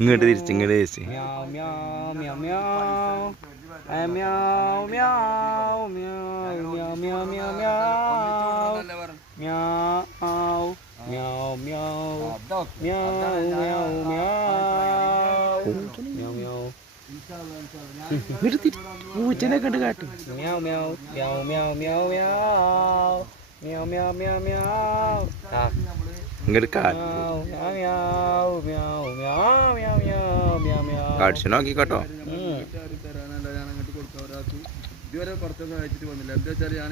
ഇങ്ങോട്ട് തിരിച്ച് ഇങ്ങോട്ട് തിരിച്ച് മ്യാവ് മ്യാവ് മ്യാവ് മ്യാവ് മ്യാവ് മ്യാവ് മ്യാവ് മ്യാവ് മ്യാവ് മ്യാവ് മ്യാവ് മ്യാവ് മ്യാവ് മ്യാവ് പൂച്ചനെ കണ്ട് കാട്ടും മ്യാവ് മ്യാവ് മ്യാവ് മ്യാവ് മ്യാവ് മ്യാവ് മ്യാവ് മ്യാവ് മ്യാവ് ആ ഇങ്ങോട്ട് കാടിച്ചു നോക്കിക്കോട്ടോ. ഇതുവരെ പുറത്തൊന്നും അയച്ചിട്ട് വന്നില്ല. എന്താ വെച്ചാൽ ഞാൻ